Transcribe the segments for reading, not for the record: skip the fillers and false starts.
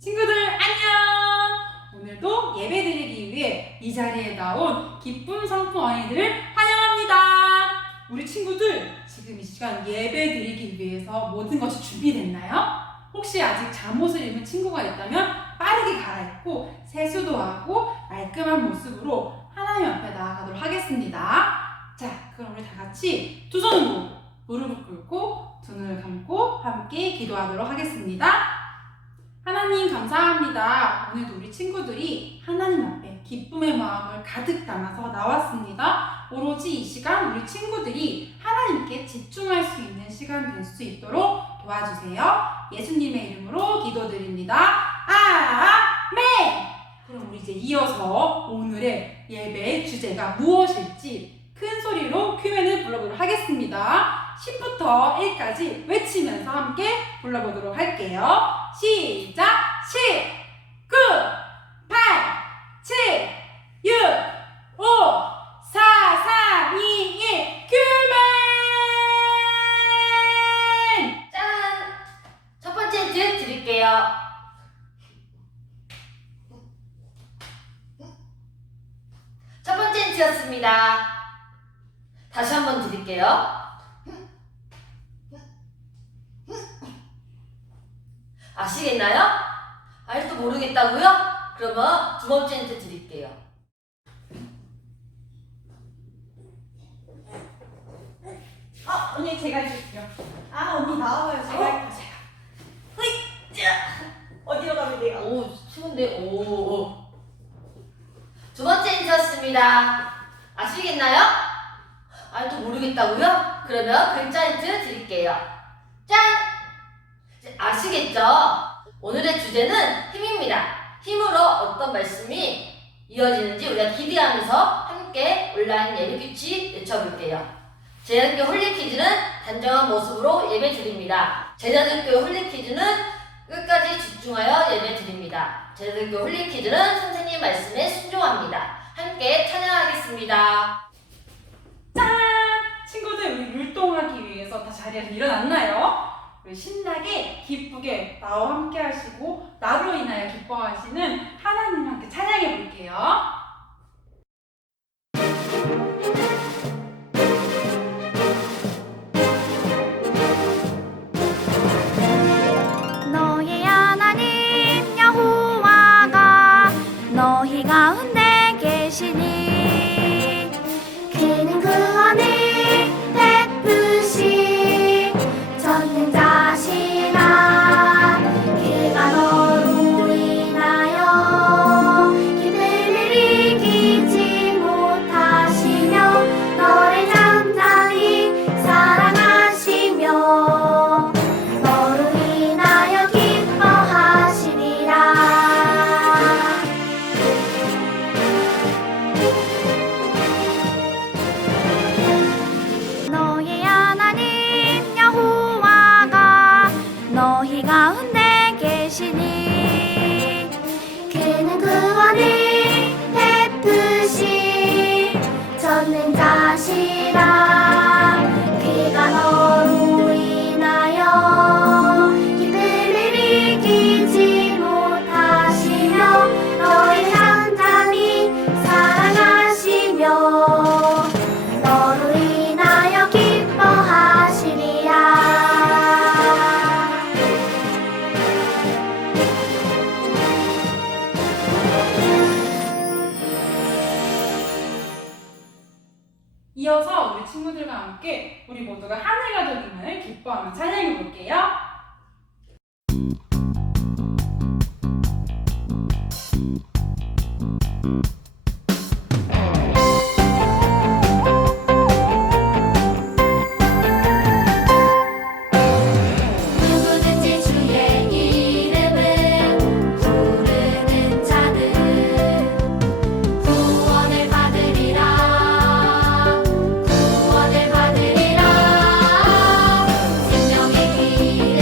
친구들 안녕! 오늘도 예배드리기 위해 이 자리에 나온 기쁨 성품 어린이들을 환영합니다. 우리 친구들 지금 이 시간 예배드리기 위해서 모든 것이 준비됐나요? 혹시 아직 잠옷을 입은 친구가 있다면 빠르게 갈아입고 세수도 하고 말끔한 모습으로 하나님 앞에 나아가도록 하겠습니다. 자, 그럼 우리 다 같이 두 손으로 무릎을 꿇고 두 눈을 감고 함께 기도하도록 하겠습니다. 하나님 감사합니다. 오늘도 우리 친구들이 하나님 앞에 기쁨의 마음을 가득 담아서 나왔습니다. 오로지 이 시간 우리 친구들이 하나님께 집중할 수 있는 시간 될 수 있도록 도와주세요. 예수님의 이름으로 기도드립니다. 아멘! 그럼 우리 이제 이어서 오늘의 예배의 주제가 무엇일지 큰 소리로 큐멘을 불러보도록 하겠습니다. 10부터 1까지 외치면서 함께 불러보도록 할게요. 시작! 10, 9, 8, 7, 6, 5, 4, 3, 2, 1, 큐멘! 짠! 첫 번째 힌트 드릴게요. 첫 번째 힌트였습니다. 다시 한번 드릴게요. 아시겠나요? 아직도 모르겠다고요? 그러면 두 번째 힌트 드릴게요. 언니 제가 해줄게요. 언니 나와봐요. 제가 해주세요. 어디로 가면 돼요? 오, 쉬운데? 오. 두 번째 힌트였습니다. 아시겠나요? 아직도 모르겠다고요? 그러면 글자 힌트 드릴게요. 짠! 아시겠죠? 오늘의 주제는 힘입니다. 힘으로 어떤 말씀이 이어지는지 우리가 기대하면서 함께 온라인 예배 규칙 외쳐볼게요. 제자들교 홀리 퀴즈는 단정한 모습으로 예배 드립니다. 제자들교 홀리 퀴즈는 끝까지 집중하여 예배 드립니다. 제자들교 홀리 퀴즈는 선생님 말씀에 순종합니다. 함께 찬양하겠습니다. 짠! 친구들 우리 율동하기 위해서 다 자리에서 일어났나요? 우리 신나게 기쁘게 나와 함께 하시고 나로 인하여 기뻐하시는 하나님 함께 찬양해 볼게요. 너의 하나님 여호와가 너희 가운데 계시니 그는 구원을 베푸시 전능자시라. 그가 너로 인하여 기쁨을 이기지 못하시며 너를 잠잠히 사랑하시며 너로 인하여 기뻐하시리라. 너의 하나님 여호와가 너희 가운데 계시니 그는 구원을 베푸시 전능자시라. 그가 너로 인하여 기쁨을 이기지 못하시며 너를 잠잠히 사랑하시며 너로 인하여 기뻐하시리라. 이어서 우리 친구들과 함께 우리 모두가 하늘 가족임을 기뻐하며 찬양해 볼게요. 누구든지 주의 이름을 부르는 자는 구원을 받으리라. 구원을 받으리라. 생명의 길을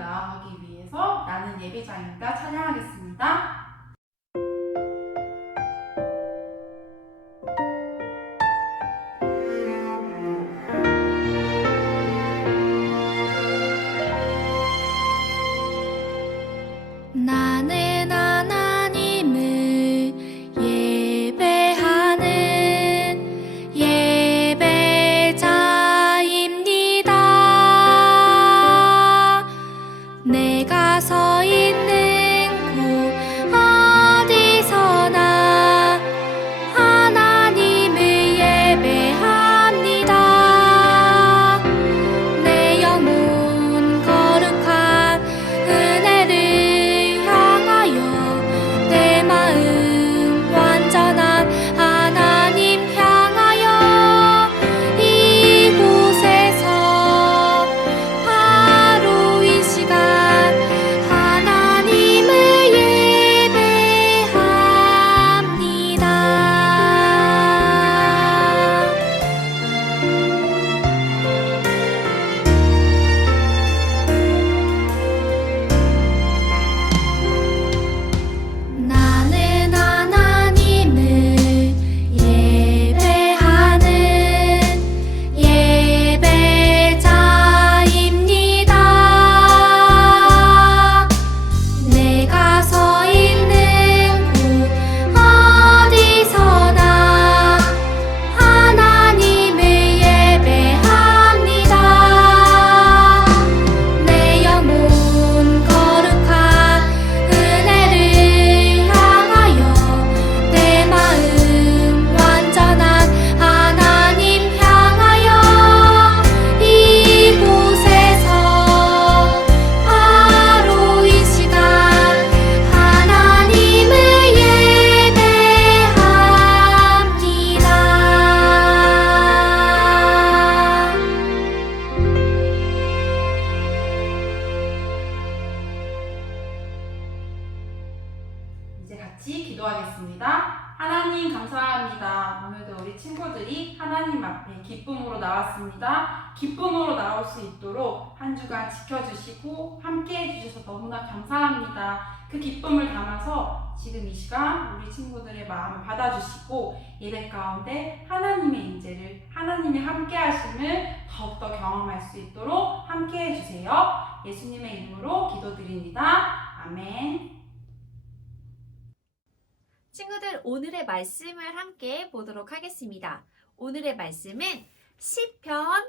나아가기 위해서 나는 예배자입니다. 찬양하겠습니다. 나는 하나님을 예배하는 예배자입니다. 내가 서 있는 곳 어디서나 하나님을 예배합니다. 내 영혼 거룩한 은혜를 향하여 내 마음 완전한 하나님 향하여 이곳에서 바로 이 시간 하나님을 예배합니다. 나는 하나님을 예배하는 예배자입니다. 내가 서 있는 곳 어디서나 하나님을 예배합니다. 내 영혼 거룩한 은혜를 향하여 내 마음 완전한 하나님 향하여 이곳에서 바로 이 시간 하나님을 예배합니다. 이제 같이 기도하겠습니다. 하나님 감사합니다. 오늘도 우리 친구들이 하나님 앞에 기쁨으로 나왔습니다. 기쁨으로 나올 수 있도록 한 주간 지켜주시고 함께 해주셔서 너무나 감사합니다. 그 기쁨을 담아서 지금 이 시간 우리 친구들의 마음을 받아주시고 예배 가운데 하나님의 인재를 하나님의 함께 하심을 더욱더 경험할 수 있도록 함께 해주세요. 예수님의 이름으로 기도드립니다. 아멘. 친구들, 오늘의 말씀을 함께 보도록 하겠습니다. 오늘의 말씀은 시편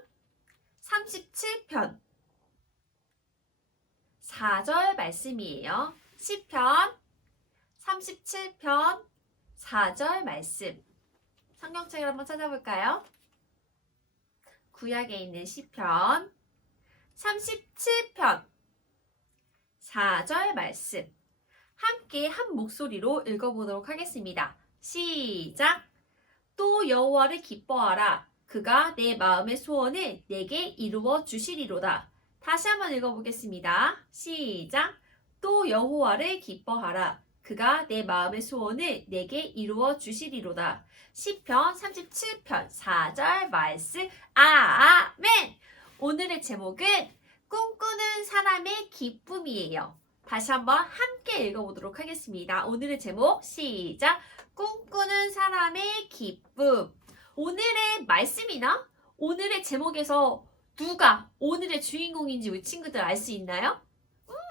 37편 4절 말씀이에요. 시편 37편 4절 말씀. 성경책을 한번 찾아볼까요? 구약에 있는 시편 37편 4절 말씀. 함께 한 목소리로 읽어보도록 하겠습니다. 시작! 또 여호와를 기뻐하라. 그가 내 마음의 소원을 내게 이루어 주시리로다. 다시 한번 읽어보겠습니다. 시작! 또 여호와를 기뻐하라. 그가 내 마음의 소원을 내게 이루어 주시리로다. 시편 37편 4절 말씀. 아멘! 오늘의 제목은 꿈꾸는 사람의 기쁨이에요. 다시 한번 함께 읽어보도록 하겠습니다. 오늘의 제목 시작! 꿈꾸는 사람의 기쁨. 오늘의 말씀이나 오늘의 제목에서 누가 오늘의 주인공인지 우리 친구들 알 수 있나요?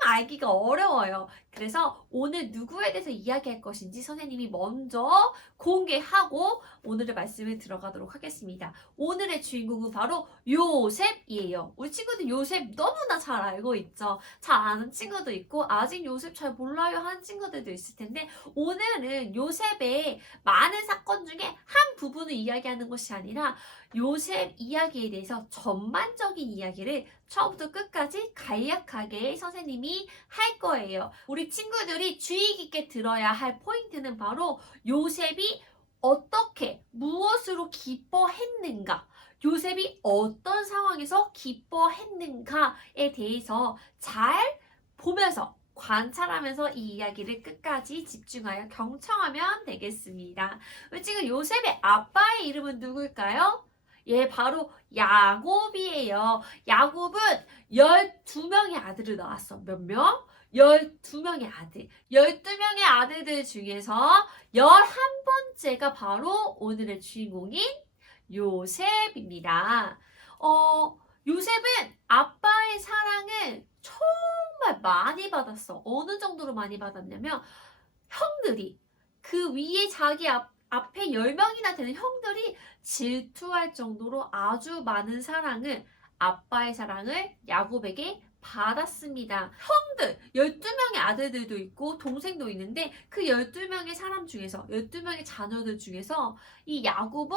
알기가 어려워요. 그래서 오늘 누구에 대해서 이야기할 것인지 선생님이 먼저 공개하고 오늘의 말씀에 들어가도록 하겠습니다. 오늘의 주인공은 바로 요셉이에요. 우리 친구들 요셉 너무나 잘 알고 있죠. 잘 아는 친구도 있고 아직 요셉 잘 몰라요 하는 친구들도 있을 텐데 오늘은 요셉의 많은 사건 중에 한 부분을 이야기하는 것이 아니라 요셉 이야기에 대해서 전반적인 이야기를 처음부터 끝까지 간략하게 선생님이 할 거예요. 우리 친구들이 주의 깊게 들어야 할 포인트는 바로 요셉이 어떻게 무엇으로 기뻐했는가, 요셉이 어떤 상황에서 기뻐했는가에 대해서 잘 보면서 관찰하면서 이 이야기를 끝까지 집중하여 경청하면 되겠습니다. 우리 지금 요셉의 아빠의 이름은 누굴까요? 얘 바로 야곱이에요. 야곱은 12명의 아들을 낳았어. 몇 명? 12명의 아들. 12명의 아들들 중에서 11번째가 바로 오늘의 주인공인 요셉입니다. 요셉은 아빠의 사랑을 정말 많이 받았어. 어느 정도로 많이 받았냐면 형들이 그 위에 자기 앞에 10명이나 되는 형들이 질투할 정도로 아주 많은 사랑을 아빠의 사랑을 야곱에게 받았습니다. 형들 12명의 아들들도 있고 동생도 있는데 그 12명의 사람 중에서 12명의 자녀들 중에서 이 야곱은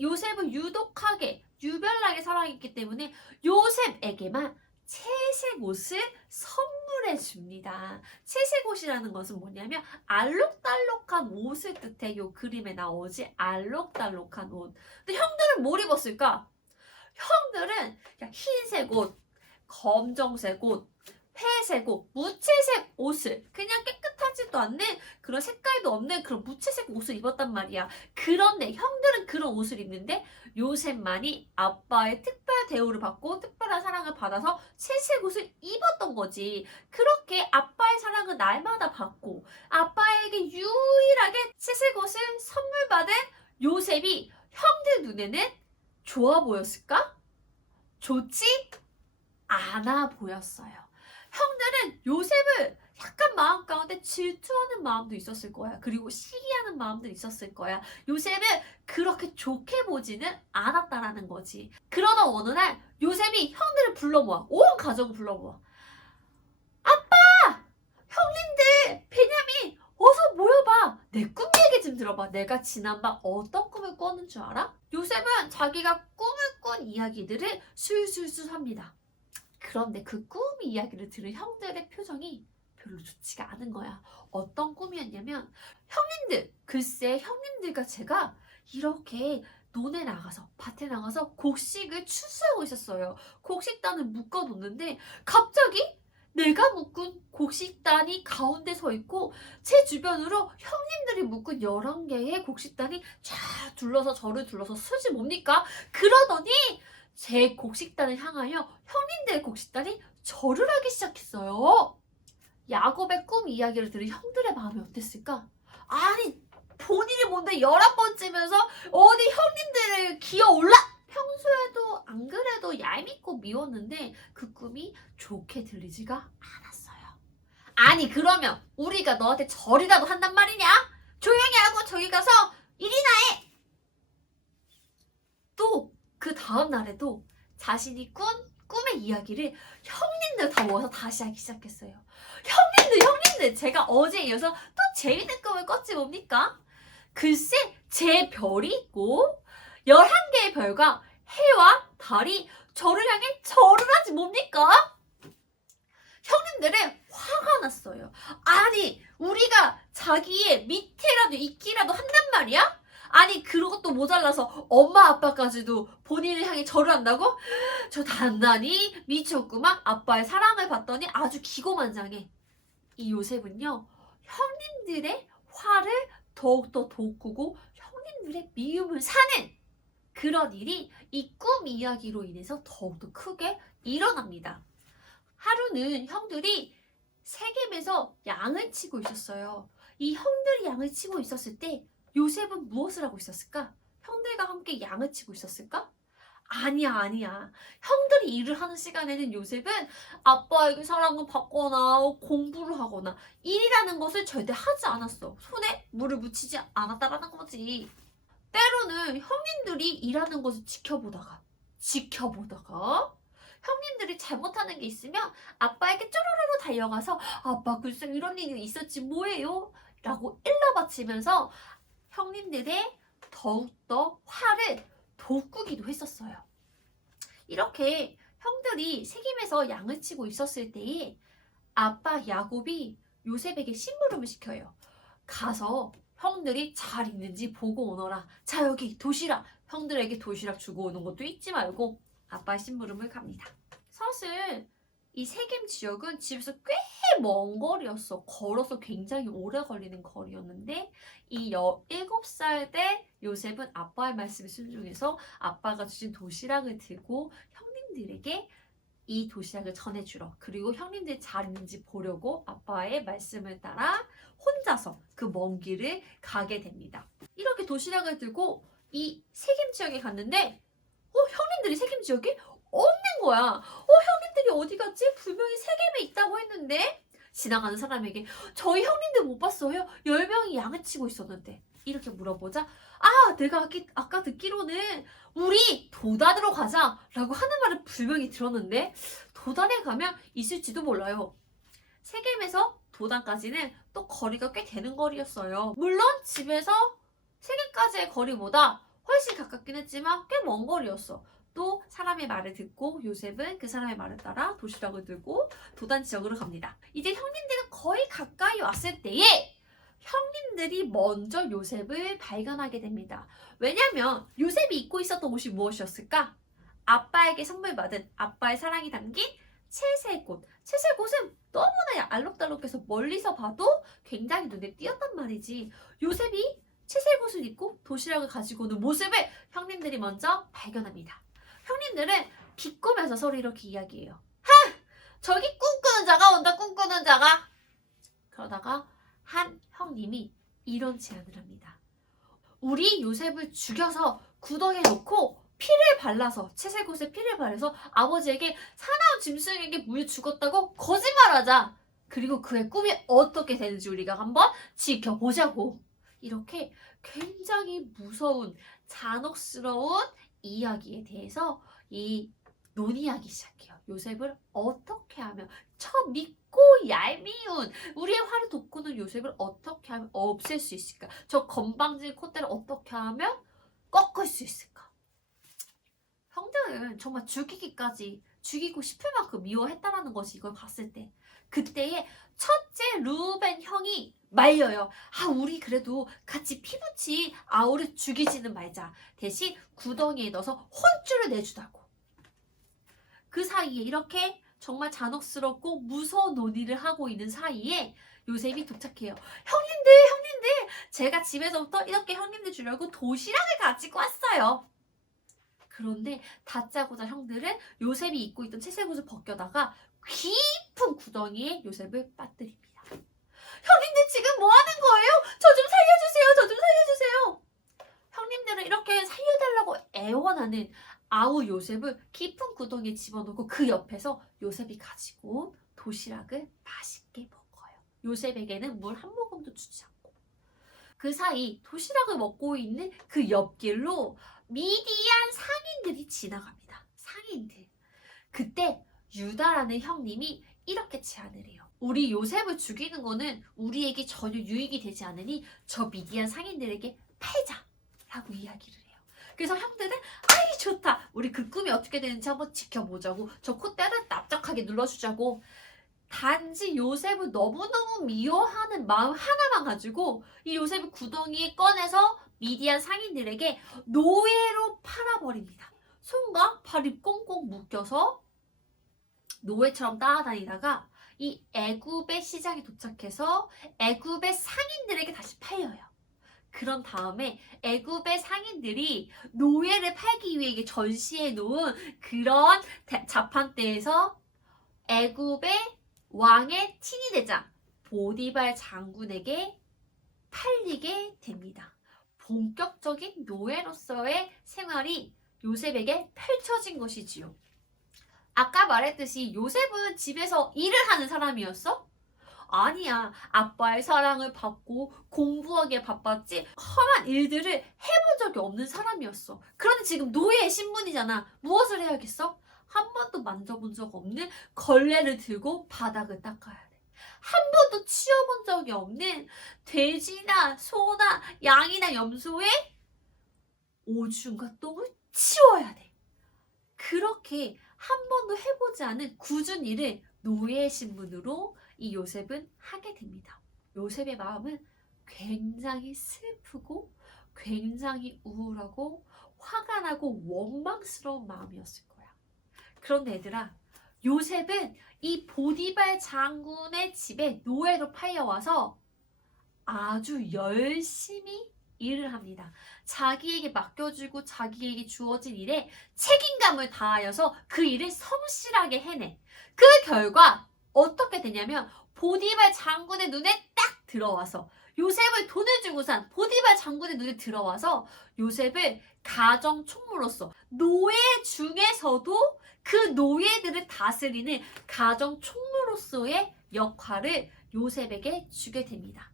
요셉을 유독하게 유별나게 사랑했기 때문에 요셉에게만 채색 옷을 선물해 줍니다. 채색 옷이라는 것은 뭐냐면 알록달록한 옷을 뜻해. 요 그림에 나오지 알록달록한 옷. 근데 형들은 뭘 입었을까? 형들은 그냥 흰색 옷, 검정색 옷, 회색 옷, 무채색 옷을 그냥 깨끗하지도 않는 그런 색깔도 없는 그런 무채색 옷을 입었단 말이야. 그런데 형들은 그런 옷을 입는데 요셉만이 아빠의 특별 대우를 받고 특별한 사랑을 받아서 채색 옷을 입었던 거지. 그렇게 아빠의 사랑을 날마다 받고 아빠에게 유일하게 채색 옷을 선물 받은 요셉이 형들 눈에는 좋아 보였을까? 좋지 않아 보였어요. 형들은 요셉을 약간 마음 가운데 질투하는 마음도 있었을 거야. 그리고 시기하는 마음도 있었을 거야. 요셉을 그렇게 좋게 보지는 않았다라는 거지. 그러던 어느 날 요셉이 형들을 불러 모아. 온 가족을 불러 모아. 아빠! 형님들! 베냐민! 어서 모여봐. 내 꿈 얘기 좀 들어봐. 내가 지난밤 어떤 꿈을 꿨는 줄 알아? 요셉은 자기가 꿈을 꾼 이야기들을 술술술 합니다. 그런데 그 꿈 이야기를 들은 형들의 표정이 별로 좋지가 않은 거야. 어떤 꿈이었냐면 형님들, 글쎄 형님들과 제가 이렇게 논에 나가서 밭에 나가서 곡식을 추수하고 있었어요. 곡식단을 묶어놓는데 갑자기 내가 묶은 곡식단이 가운데 서 있고 제 주변으로 형님들이 묶은 11개의 곡식단이 쫙 둘러서 저를 둘러서 서지 뭡니까? 그러더니 제 곡식단을 향하여 형님들의 곡식단이 절을 하기 시작했어요. 야곱의 꿈 이야기를 들은 형들의 마음이 어땠을까? 아니 본인이 뭔데 11번째면서 어디 형님들을 기어올라? 평소에도 안 그래도 얄밉고 미웠는데 그 꿈이 좋게 들리지가 않았어요. 아니 그러면 우리가 너한테 절이라도 한단 말이냐? 조용히 하고 저기 가서 일이나 해! 또 그 다음 날에도 자신이 꾼 꿈의 이야기를 형님들 다 모아서 다시 하기 시작했어요. 형님들 제가 어제에 이어서 또 재밌는 꿈을 꿨지 뭡니까? 글쎄 제 별이 있고 11개의 별과 해와 달이 저를 향해 절을 하지 뭡니까? 형님들은 화가 났어요. 아니 우리가 자기의 밑에라도 있기라도 한단 말이야? 아니 그것도 모자라서 엄마 아빠까지도 본인을 향해 절을 한다고? 저 단단히 미쳤구만. 아빠의 사랑을 받더니 아주 기고만장해. 이 요셉은요 형님들의 화를 더욱더 돋구고 형님들의 미움을 사는 그런 일이 이 꿈 이야기로 인해서 더욱더 크게 일어납니다. 하루는 형들이 세겜에서 양을 치고 있었어요. 이 형들이 양을 치고 있었을 때 요셉은 무엇을 하고 있었을까? 형들과 함께 양을 치고 있었을까? 아니야. 형들이 일을 하는 시간에는 요셉은 아빠에게 사랑을 받거나 공부를 하거나 일이라는 것을 절대 하지 않았어. 손에 물을 묻히지 않았다라는 거지. 때로는 형님들이 일하는 것을 지켜보다가 형님들이 잘못하는 게 있으면 아빠에게 쪼르르르 달려가서 아빠 글쎄 이런 일이 있었지 뭐예요? 라고 일러바치면서 형님들의 더욱더 화를 돋구기도 했었어요. 이렇게 형들이 세겜에서 양을 치고 있었을 때에 아빠 야곱이 요셉에게 심부름을 시켜요. 가서 형들이 잘 있는지 보고 오너라. 자 여기 도시락. 형들에게 도시락 주고 오는 것도 잊지 말고 아빠의 심부름을 갑니다. 사실 이 세겜 지역은 집에서 꽤 먼 거리였어. 걸어서 굉장히 오래 걸리는 거리였는데 이 17살 때 요셉은 아빠의 말씀에 순종해서 아빠가 주신 도시락을 들고 형님들에게 이 도시락을 전해주러, 그리고 형님들이 잘 있는지 보려고 아빠의 말씀을 따라 혼자서 그 먼 길을 가게 됩니다. 이렇게 도시락을 들고 이 세겜 지역에 갔는데 형님들이 세겜 지역에 없는 거야. 형님들이 어디 갔지? 분명히 세겜에 있다고 했는데. 지나가는 사람에게 저희 형님들 못 봤어요. 10명이 양을 치고 있었는데. 이렇게 물어보자 내가 아까 듣기로는 우리 도단으로 가자 라고 하는 말을 분명히 들었는데 도단에 가면 있을지도 몰라요. 세겜에서 도단까지는 또 거리가 꽤 되는 거리였어요. 물론 집에서 세겜까지의 거리보다 훨씬 가깝긴 했지만 꽤 먼 거리였어. 또 사람의 말을 듣고 요셉은 그 사람의 말을 따라 도시락을 들고 도단 지역으로 갑니다. 이제 형님들은 거의 가까이 왔을 때에 형님들이 먼저 요셉을 발견하게 됩니다. 왜냐면 요셉이 입고 있었던 옷이 무엇이었을까? 아빠에게 선물 받은 아빠의 사랑이 담긴 채색옷. 채색옷은 너무나 알록달록해서 멀리서 봐도 굉장히 눈에 띄었단 말이지. 요셉이 채색옷을 입고 도시락을 가지고 오는 모습을 형님들이 먼저 발견합니다. 형님들은 비꼬면서 서로 이렇게 이야기해요. 저기 꿈꾸는 자가 온다, 꿈꾸는 자가. 그러다가 한 형님이 이런 제안을 합니다. 우리 요셉을 죽여서 구덩이에 놓고 피를 발라서, 채색옷에 피를 발라서 아버지에게 사나운 짐승에게 물려 죽었다고 거짓말하자. 그리고 그의 꿈이 어떻게 되는지 우리가 한번 지켜보자고. 이렇게 굉장히 무서운, 잔혹스러운 이야기에 대해서 논의하기 시작해요. 요셉을 어떻게 하면, 믿고 얄미운 우리의 화를 돋구는 요셉을 어떻게 하면 없앨 수 있을까? 저 건방진 콧대를 어떻게 하면 꺾을 수 있을까? 형들은 정말 죽이고 싶을 만큼 미워했다라는 것이 이걸 봤을 때, 그때에 첫째 루벤 형이 말려요. 우리 그래도 같이 피붙인 아우를 죽이지는 말자. 대신 구덩이에 넣어서 혼쭐을 내주다고. 그 사이에 이렇게 정말 잔혹스럽고 무서운 논의를 하고 있는 사이에 요셉이 도착해요. 형님들, 제가 집에서부터 이렇게 형님들 주려고 도시락을 가지고 왔어요. 그런데 다짜고짜 형들은 요셉이 입고 있던 채색옷을 벗겨다가 깊은 구덩이에 요셉을 빠뜨립니다. 형님들 지금 뭐 하는 거예요? 저 좀 살려주세요. 형님들은 이렇게 살려달라고 애원하는 아우 요셉을 깊은 구덩이에 집어넣고 그 옆에서 요셉이 가지고 온 도시락을 맛있게 먹어요. 요셉에게는 물 한 모금도 주지 않고. 그 사이 도시락을 먹고 있는 그 옆길로 미디안 상인들이 지나갑니다. 상인들. 그때 유다라는 형님이 이렇게 제안을 해요. 우리 요셉을 죽이는 거는 우리에게 전혀 유익이 되지 않으니 저 미디안 상인들에게 팔자라고 이야기를 해요. 그래서 형들은 아이 좋다. 우리 그 꿈이 어떻게 되는지 한번 지켜보자고. 저 콧대를 납작하게 눌러주자고. 단지 요셉을 너무너무 미워하는 마음 하나만 가지고 이 요셉을 구덩이에 꺼내서 미디안 상인들에게 노예로 팔아버립니다. 손과 발이 꽁꽁 묶여서 노예처럼 따라다니다가 이 애굽의 시장에 도착해서 애굽의 상인들에게 다시 팔려요. 그런 다음에 애굽의 상인들이 노예를 팔기 위해 전시해 놓은 그런 자판대에서 애굽의 왕의 친위대장 보디발 장군에게 팔리게 됩니다. 본격적인 노예로서의 생활이 요셉에게 펼쳐진 것이지요. 아까 말했듯이 요셉은 집에서 일을 하는 사람이었어? 아니야. 아빠의 사랑을 받고 공부하기에 바빴지 험한 일들을 해본 적이 없는 사람이었어. 그런데 지금 노예의 신분이잖아. 무엇을 해야겠어? 한 번도 만져본 적 없는 걸레를 들고 바닥을 닦아야 돼. 한 번도 치워본 적이 없는 돼지나 소나 양이나 염소의 오줌과 똥을 치워야 돼. 그렇게 한 번도 해보지 않은 굳은 일을 노예의 신분으로 이 요셉은 하게 됩니다. 요셉의 마음은 굉장히 슬프고 굉장히 우울하고 화가 나고 원망스러운 마음이었을 거야. 그런데 얘들아, 요셉은 이 보디발 장군의 집에 노예로 팔려와서 아주 열심히 일을 합니다. 자기에게 맡겨주고 자기에게 주어진 일에 책임감을 다하여서 그 일을 성실하게 해내. 그 결과 어떻게 되냐면 보디발 장군의 눈에 딱 들어와서 요셉을 돈을 주고 산 보디발 장군의 눈에 들어와서 요셉을 가정 총무로서 노예 중에서도 그 노예들을 다스리는 가정 총무로서의 역할을 요셉에게 주게 됩니다.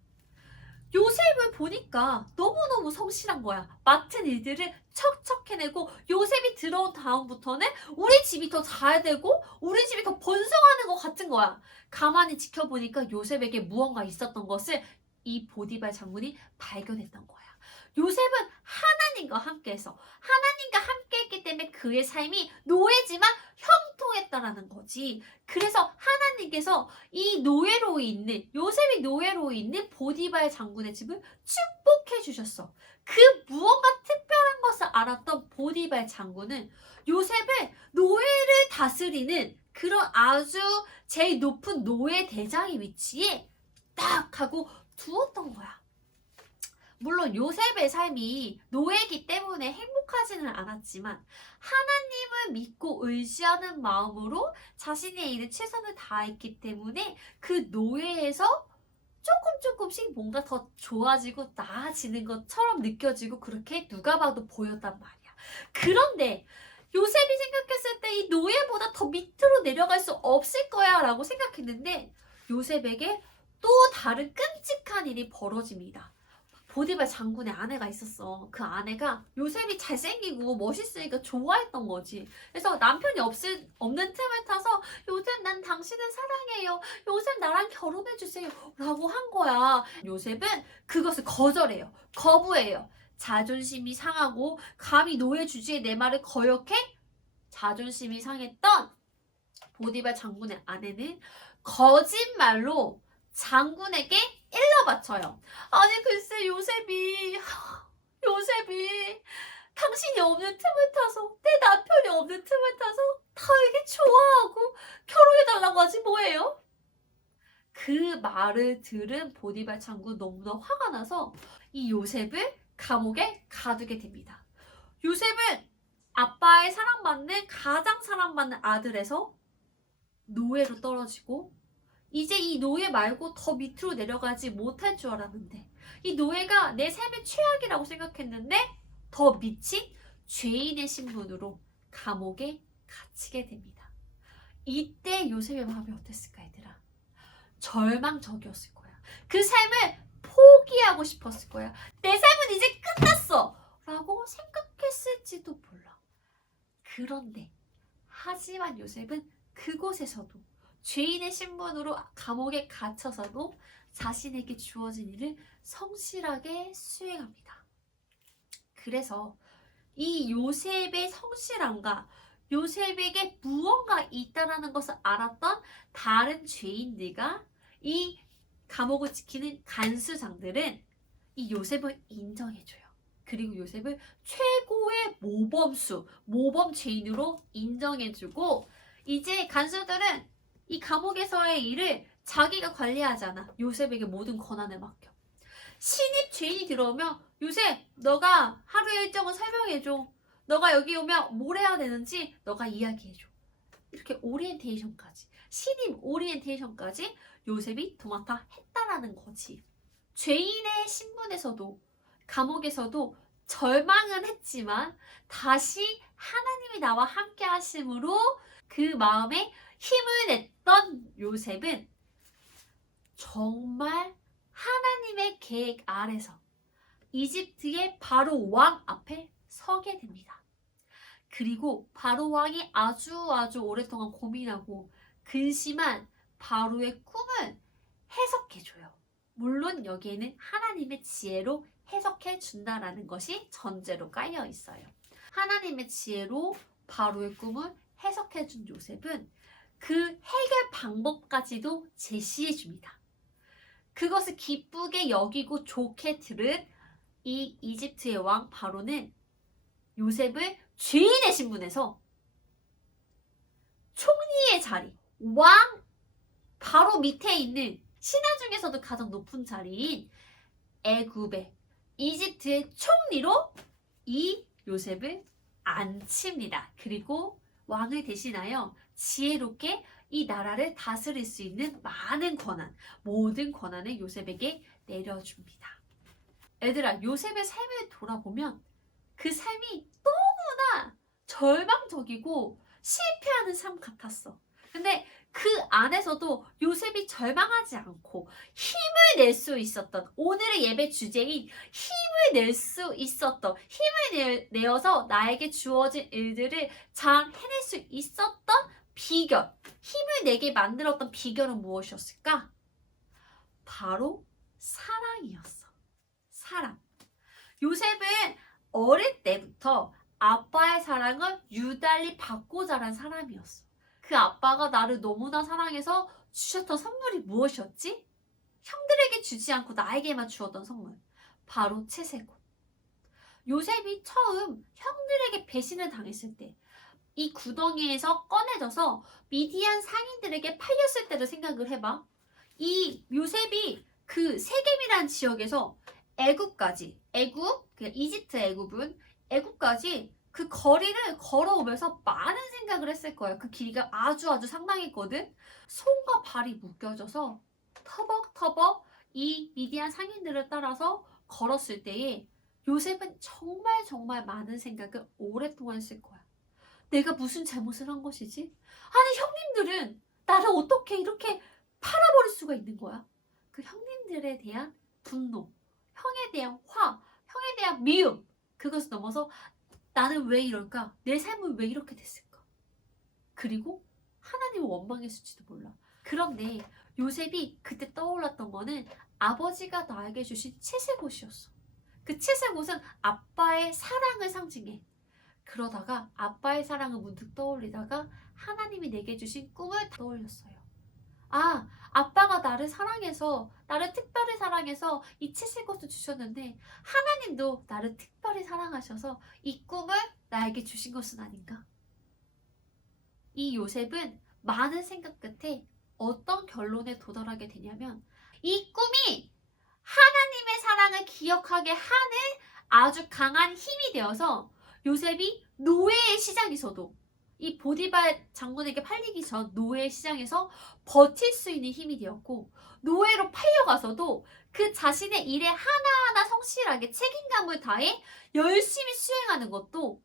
요셉을 보니까 너무너무 성실한 거야. 맡은 일들을 척척 해내고 요셉이 들어온 다음부터는 우리 집이 더 잘 되고 우리 집이 더 번성하는 것 같은 거야. 가만히 지켜보니까 요셉에게 무언가 있었던 것을 이 보디발 장군이 발견했던 거야. 요셉은 하나님과 함께해서 하나님과 함께했기 때문에 그의 삶이 노예지만 형통했다라는 거지. 그래서 하나님께서 이 노예로 있는 요셉이 노예로 있는 보디발 장군의 집을 축복해 주셨어. 그 무언가 특별한 것을 알았던 보디발 장군은 요셉을 노예를 다스리는 그런 아주 제일 높은 노예 대장의 위치에 딱 하고 두었던 거야. 물론 요셉의 삶이 노예이기 때문에 행복하지는 않았지만 하나님을 믿고 의지하는 마음으로 자신의 일에 최선을 다했기 때문에 그 노예에서 조금씩 뭔가 더 좋아지고 나아지는 것처럼 느껴지고 그렇게 누가 봐도 보였단 말이야. 그런데 요셉이 생각했을 때 이 노예보다 더 밑으로 내려갈 수 없을 거야 라고 생각했는데 요셉에게 또 다른 끔찍한 일이 벌어집니다. 보디발 장군의 아내가 있었어. 그 아내가 요셉이 잘생기고 멋있으니까 좋아했던 거지. 그래서 남편이 없는 틈을 타서 요셉 난 당신을 사랑해요. 요셉 나랑 결혼해주세요. 라고 한 거야. 요셉은 그것을 거절해요. 거부해요. 자존심이 상하고 감히 노예 주지에 내 말을 거역해? 자존심이 상했던 보디발 장군의 아내는 거짓말로 장군에게 일러 바쳐요. 아니 글쎄 요셉이 당신이 없는 틈을 타서 내 남편이 없는 틈을 타서 나에게 좋아하고 결혼해달라고 하지 뭐예요? 그 말을 들은 보디발 장군 너무나 화가 나서 이 요셉을 감옥에 가두게 됩니다. 요셉은 아빠의 사랑받는 가장 사랑받는 아들에서 노예로 떨어지고 이제 이 노예 말고 더 밑으로 내려가지 못할 줄 알았는데 이 노예가 내 삶의 최악이라고 생각했는데 더 미친 죄인의 신분으로 감옥에 갇히게 됩니다. 이때 요셉의 마음이 어땠을까 얘들아? 절망적이었을 거야. 그 삶을 포기하고 싶었을 거야. 내 삶은 이제 끝났어! 라고 생각했을지도 몰라. 그런데 하지만 요셉은 그곳에서도 죄인의 신분으로 감옥에 갇혀서도 자신에게 주어진 일을 성실하게 수행합니다. 그래서 이 요셉의 성실함과 요셉에게 무언가 있다라는 것을 알았던 다른 죄인들과 이 감옥을 지키는 간수장들은 이 요셉을 인정해줘요. 그리고 요셉을 최고의 모범 죄인으로 인정해주고 이제 간수들은 이 감옥에서의 일을 자기가 관리하지 않아. 요셉에게 모든 권한을 맡겨. 신입 죄인이 들어오면 요셉 너가 하루의 일정을 설명해줘. 너가 여기 오면 뭘 해야 되는지 너가 이야기해줘. 이렇게 신입 오리엔테이션까지 요셉이 도맡아 했다라는 거지. 죄인의 신분에서도 감옥에서도 절망은 했지만 다시 하나님이 나와 함께 하심으로 그 마음에 힘을 냈던 요셉은 정말 하나님의 계획 아래서 이집트의 바로 왕 앞에 서게 됩니다. 그리고 바로 왕이 아주 오랫동안 고민하고 근심한 바로의 꿈을 해석해줘요. 물론 여기에는 하나님의 지혜로 해석해 준다라는 것이 전제로 깔려 있어요. 하나님의 지혜로 바로의 꿈을 해석해 준 요셉은 그 해결 방법까지도 제시해 줍니다. 그것을 기쁘게 여기고 좋게 들은 이 이집트의 왕 바로는 요셉을 죄인의 신분에서 총리의 총리의 자리, 왕 바로 밑에 있는 신하 중에서도 가장 높은 자리인 애굽의 이집트의 총리로 이 요셉을 앉힙니다. 그리고 왕을 대신하여 지혜롭게 이 나라를 다스릴 수 있는 많은 권한, 모든 권한을 요셉에게 내려줍니다. 얘들아, 요셉의 삶을 돌아보면 그 삶이 너무나 절망적이고 실패하는 삶 같았어. 근데 그 안에서도 요셉이 절망하지 않고 힘을 낼 수 있었던, 오늘의 예배 주제인 힘을 낼 수 있었던, 내어서 나에게 주어진 일들을 잘 해낼 수 있었던 비결, 힘을 내게 만들었던 비결은 무엇이었을까? 바로 사랑이었어. 사랑. 요셉은 어릴 때부터 아빠의 사랑을 유달리 받고 자란 사람이었어. 그 아빠가 나를 너무나 사랑해서 주셨던 선물이 무엇이었지? 형들에게 주지 않고 나에게만 주었던 선물. 바로 채색옷. 요셉이 처음 형들에게 배신을 당했을 때, 이 구덩이에서 꺼내져서 미디안 상인들에게 팔렸을 때를 생각을 해봐. 이 요셉이 그 세겜이라는 지역에서 애굽까지, 이집트 애굽까지 그 거리를 걸어오면서 많은 생각을 했을 거야. 그 길이가 아주 상당했거든. 손과 발이 묶여져서 터벅터벅 이 미디안 상인들을 따라서 걸었을 때에 요셉은 정말 많은 생각을 오랫동안 했을 거야. 내가 무슨 잘못을 한 것이지? 아니, 형님들은 나를 어떻게 이렇게 팔아버릴 수가 있는 거야? 그 형님들에 대한 분노, 형에 대한 화, 형에 대한 미움, 그것을 넘어서 나는 왜 이럴까? 내 삶은 왜 이렇게 됐을까? 그리고 하나님을 원망했을지도 몰라. 그런데 요셉이 그때 떠올랐던 거는 아버지가 나에게 주신 채색옷이었어. 그 채색옷은 아빠의 사랑을 상징해. 그러다가 아빠의 사랑을 문득 떠올리다가 하나님이 내게 주신 꿈을 떠올렸어요. 아, 아빠가 나를 사랑해서, 나를 특별히 사랑해서 이 채색옷을 주셨는데 하나님도 나를 특별히 사랑하셔서 이 꿈을 나에게 주신 것은 아닌가? 이 요셉은 많은 생각 끝에 어떤 결론에 도달하게 되냐면, 이 꿈이 하나님의 사랑을 기억하게 하는 아주 강한 힘이 되어서 요셉이 노예의 시장에서도, 이 보디발 장군에게 팔리기 전 노예의 시장에서 버틸 수 있는 힘이 되었고, 노예로 팔려가서도 그 자신의 일에 하나하나 성실하게 책임감을 다해 열심히 수행하는 것도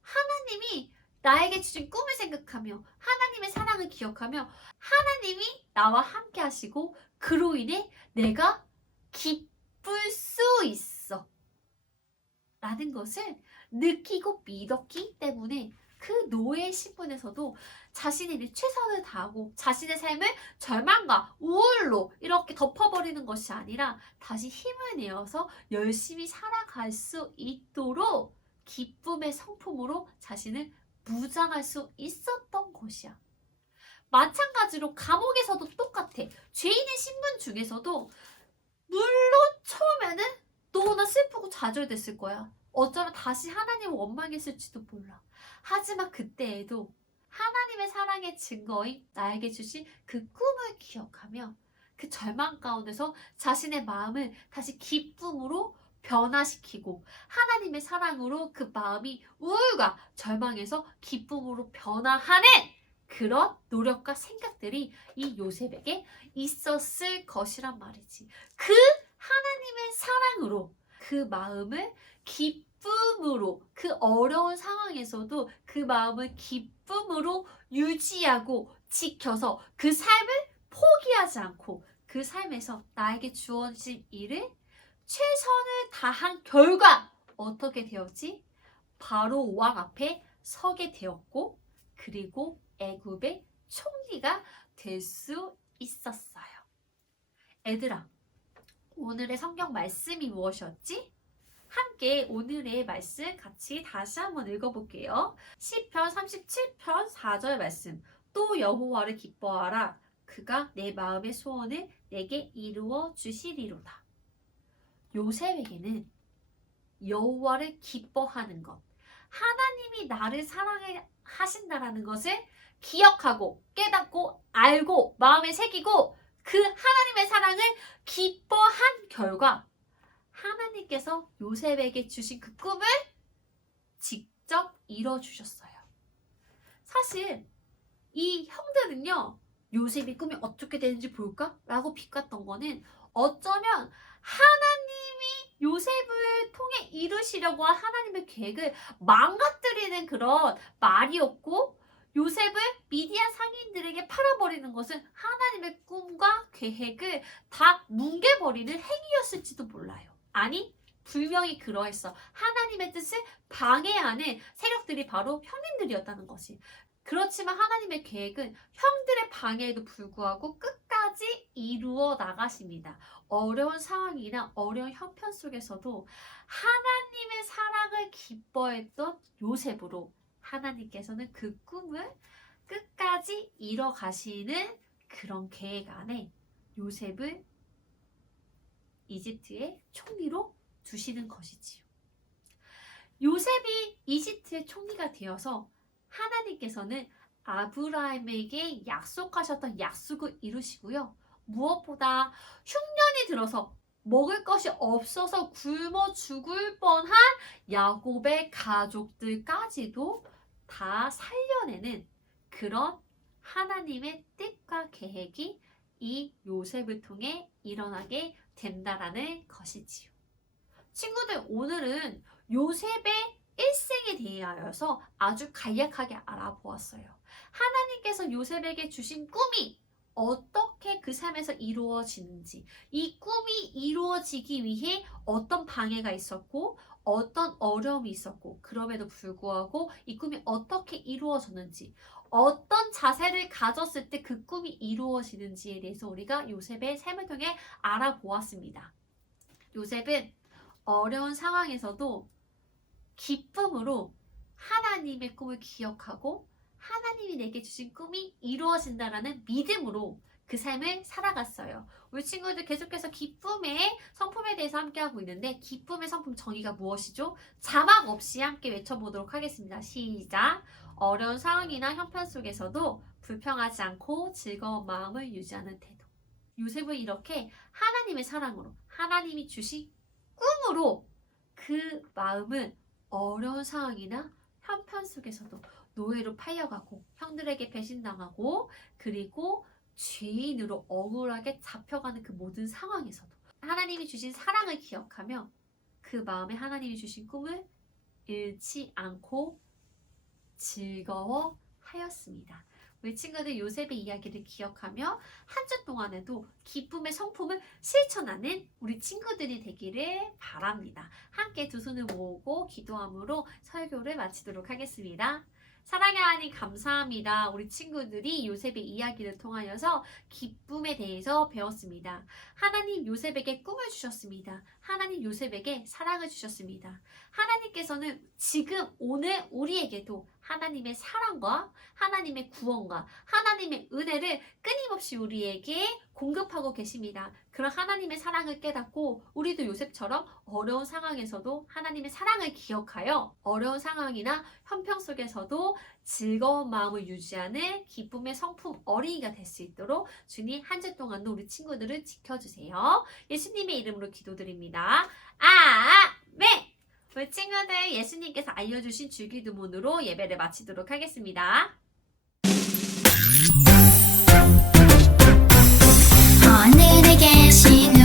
하나님이 나에게 주신 꿈을 생각하며 하나님의 사랑을 기억하며 하나님이 나와 함께 하시고 그로 인해 내가 기쁠 수 있어 라는 것을 느끼고 믿었기 때문에 그 노예의 신분에서도 자신의 일 최선을 다하고 자신의 삶을 절망과 우울로 이렇게 덮어버리는 것이 아니라 다시 힘을 내어서 열심히 살아갈 수 있도록 기쁨의 성품으로 자신을 무장할 수 있었던 것이야. 마찬가지로 감옥에서도 똑같아. 죄인의 신분 중에서도 물론 처음에는 너무나 슬프고 좌절됐을 거야. 어쩌면 다시 하나님을 원망했을지도 몰라. 하지만 그때에도 하나님의 사랑의 증거인 나에게 주신 그 꿈을 기억하며 그 절망 가운데서 자신의 마음을 다시 기쁨으로 변화시키고 하나님의 사랑으로 그 마음이 우울과 절망에서 기쁨으로 변화하는 그런 노력과 생각들이 이 요셉에게 있었을 것이란 말이지. 그 하나님의 사랑으로 그 마음을 기쁨으로, 그 어려운 상황에서도 그 마음을 기쁨으로 유지하고 지켜서 그 삶을 포기하지 않고 그 삶에서 나에게 주어진 일을 최선을 다한 결과 어떻게 되었지? 바로 왕 앞에 서게 되었고, 그리고 애굽의 총리가 될 수 있었어요. 애들아, 오늘의 성경 말씀이 무엇이었지? 함께 오늘의 말씀 같이 다시 한번 읽어볼게요. 시편 37편 4절 말씀. 또 여호와를 기뻐하라. 그가 내 마음의 소원을 내게 이루어 주시리로다. 요셉에게는 여호와를 기뻐하는 것, 하나님이 나를 사랑하신다라는 것을 기억하고 깨닫고 알고 마음에 새기고 그 하나님의 사랑을 기뻐한 결과 하나님께서 요셉에게 주신 그 꿈을 직접 이뤄주셨어요. 사실 이 형들은요, 요셉이 꿈이 어떻게 되는지 볼까? 라고 비꼈던 거는 어쩌면 하나님이 요셉을 통해 이루시려고 한 하나님의 계획을 망가뜨리는 그런 말이었고, 요셉을 미디안 상인들에게 팔아버리는 것은 하나님의 꿈과 계획을 다 뭉개버리는 행위였을지도 몰라요. 아니, 분명히 그러했어. 하나님의 뜻을 방해하는 세력들이 바로 형님들이었다는 것이. 그렇지만 하나님의 계획은 형들의 방해에도 불구하고 끝까지 이루어 나가십니다. 어려운 상황이나 어려운 형편 속에서도 하나님의 사랑을 기뻐했던 요셉으로 하나님께서는 그 꿈을 끝까지 이뤄 가시는 그런 계획 안에 요셉을 이집트의 총리로 두시는 것이지요. 요셉이 이집트의 총리가 되어서 하나님께서는 아브라함에게 약속하셨던 약속을 이루시고요. 무엇보다 흉년이 들어서 먹을 것이 없어서 굶어 죽을 뻔한 야곱의 가족들까지도 다 살려내는 그런 하나님의 뜻과 계획이 이 요셉을 통해 일어나게 된다라는 것이지요. 친구들, 오늘은 요셉의 일생에 대하여서 아주 간략하게 알아보았어요. 하나님께서 요셉에게 주신 꿈이 어떻게 그 삶에서 이루어지는지, 이 꿈이 이루어지기 위해 어떤 방해가 있었고 어떤 어려움이 있었고, 그럼에도 불구하고 이 꿈이 어떻게 이루어졌는지, 어떤 자세를 가졌을 때 그 꿈이 이루어지는지에 대해서 우리가 요셉의 삶을 통해 알아보았습니다. 요셉은 어려운 상황에서도 기쁨으로 하나님의 꿈을 기억하고 하나님이 내게 주신 꿈이 이루어진다라는 믿음으로 그 삶을 살아갔어요. 우리 친구들 계속해서 기쁨의 성품에 대해서 함께하고 있는데, 기쁨의 성품 정의가 무엇이죠? 자막 없이 함께 외쳐보도록 하겠습니다. 시작! 어려운 상황이나 형편 속에서도 불평하지 않고 즐거운 마음을 유지하는 태도. 요셉은 이렇게 하나님의 사랑으로, 하나님이 주신 꿈으로 그 마음을 어려운 상황이나 형편 속에서도 노예로 팔려가고 형들에게 배신당하고 그리고 죄인으로 억울하게 잡혀가는 그 모든 상황에서도 하나님이 주신 사랑을 기억하며 그 마음에 하나님이 주신 꿈을 잃지 않고 즐거워하였습니다. 우리 친구들 요셉의 이야기를 기억하며 한 주 동안에도 기쁨의 성품을 실천하는 우리 친구들이 되기를 바랍니다. 함께 두 손을 모으고 기도함으로 설교를 마치도록 하겠습니다. 사랑의 하나님 감사합니다. 우리 친구들이 요셉의 이야기를 통하여서 기쁨에 대해서 배웠습니다. 하나님 요셉에게 꿈을 주셨습니다. 하나님 요셉에게 사랑을 주셨습니다. 하나님께서는 지금 오늘 우리에게도 하나님의 사랑과 하나님의 구원과 하나님의 은혜를 끊임없이 우리에게 공급하고 계십니다. 그런 하나님의 사랑을 깨닫고 우리도 요셉처럼 어려운 상황에서도 하나님의 사랑을 기억하여 어려운 상황이나 형편 속에서도 즐거운 마음을 유지하는 기쁨의 성품 어린이가 될 수 있도록 주님 한 주 동안도 우리 친구들을 지켜주세요. 예수님의 이름으로 기도드립니다. 아멘! 우리 친구들 예수님께서 알려주신 주기도문으로 예배를 마치도록 하겠습니다. 하늘에 계신